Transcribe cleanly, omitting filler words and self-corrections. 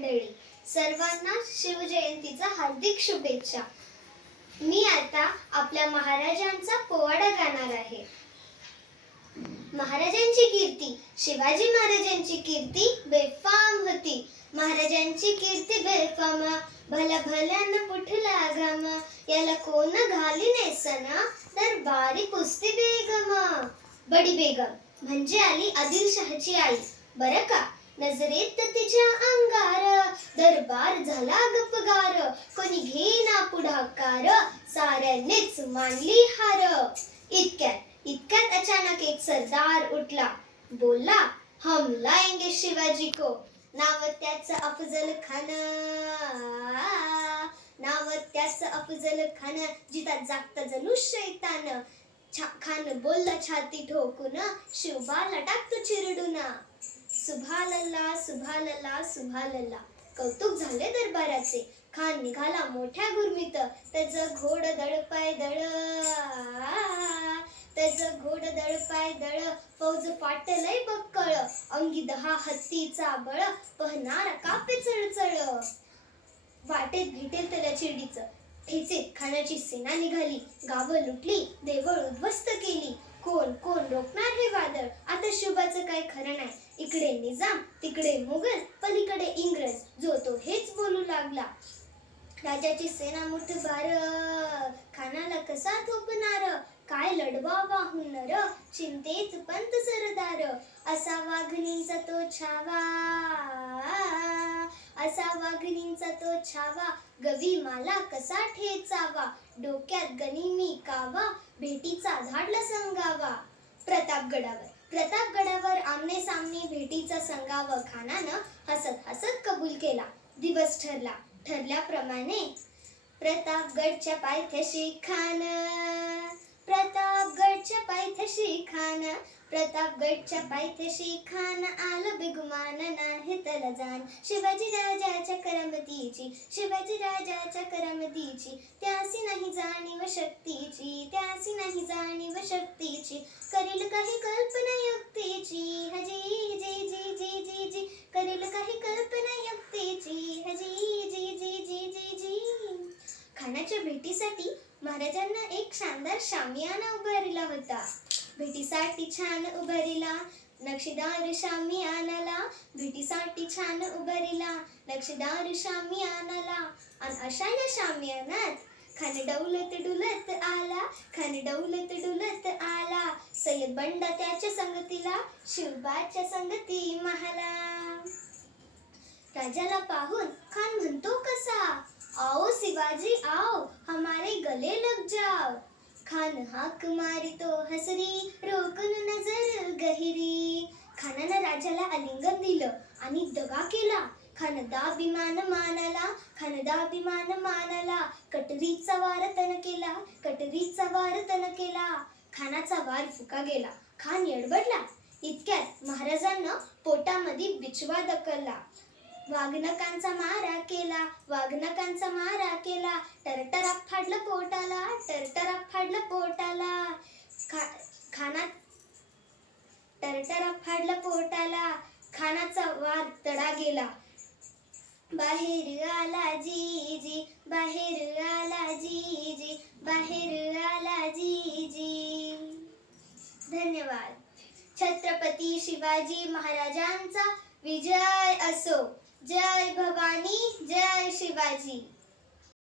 मंडळी, सर्वांना शिवजयंतीच्या हार्दिक शुभेच्छा. मी आता आपल्या महाराजांचा पोवाडा गाणार आहे. महाराजांची कीर्ती, शिवाजी महाराजांची कीर्ती बेफाम होती. महाराजांची कीर्ती बेफाम, भल्या भल्यानं पुठला घाम. याला कोण घाली नेसन, दरबारी पुसती बेगम. बडी बेगम म्हणजे आली आदिलशहाची आई. बरं का, नजरेत तिच्या अंगार, दरबार झाला गपगार. कोणी घेना पुढाकार, साऱ्यांनीच मानली हार. इतक्यात अचानक एक सरदार उठला, बोलला, हम लाएंगे शिवाजी को. नाव त्याचं अफजल खान. जिता जागता जणू शैतान. खान बोलला छाती ठोकून, शिवबाला टाकतो चिरडून. सुभानअल्लाह सुभानअल्लाह सुभानअल्लाह. कौतुक झाले दरबाराचे. खान निघाला मोठ्या गुरमीत, त्याचं घोड दळपाय दळ. फौज फाटलय बक्कळ, अंगी 10 हत्तीचा बळ. पहनारा कापे चळचळ. वाटेत भेटेल त्याला चिरडीचं. ठेचेत खानाची सेना निघाली. गावं लुटली, देवळ उद्ध्वस्त केली. कोण रोखणार हे वादळ. आता शिवबाचं काय खरं नाही. इकडे निजाम, तिकडे मुघल, पलीकडे इंग्रज. जो तो हेच बोलू लागला. राजाची सेना मुठभर, खानाला कसा थोपणार. काय लढवा वाहून नर, चिंतेत पंत सरदार. असा वाघिणींचा तो छावा, गवी माला कसा ठेचावा. डोक्यात गनिमी कावा, भेटीचा धाडला संगावा. प्रतापगडावर आमने सामने भेटीचा संगावा. खानानं हसत कबूल केला. दिवस ठरल्याप्रमाणे प्रतापगडच्या पायथ्याशी खान आलं बेगुमान नाही त्याला जाण. शिवाजी राजाच्या करामतीची त्यासी नाही जाणीव शक्तीची. करील काही कल्पना युक्तीची, हजी करील काही कल्पना युक्तीची, हजी. खानाच्या भेटीसाठी महाराजांना एक शानदार शामियाना उभारला होता. भेटीसाठी छान उभारिला नक्षीदार शामियानाला. आणि अशा या शामियानात खान डौलत डुलत आला. सय्यद बंडा त्याच्या संगतीला, शिवबाच्या संगती महाला. राजाला पाहून खान म्हणतो कसा, आओ शिवाजी आओ, हमारे गले लग जाओ. खान हाक मारितो हसरी, रोकून नजर गहिरी. खानानं राजाला आलिंगन दिलं आणि दगा केला. खानदाभिमान मानाला. कटरीचा वार तन केला. खानाचा वार फुका गेला. खान येडबडला. इतक्यात महाराजांना पोटामध्ये बिछवा दकलला. वाघनकांचा मारा केला. टरटराक फाडलं पोटाला. खानाचा वार तडा गेला. बाहेर आला जीजी. धन्यवाद. छत्रपती शिवाजी महाराजांचा विजय असो. जय भवानी, जय शिवाजी.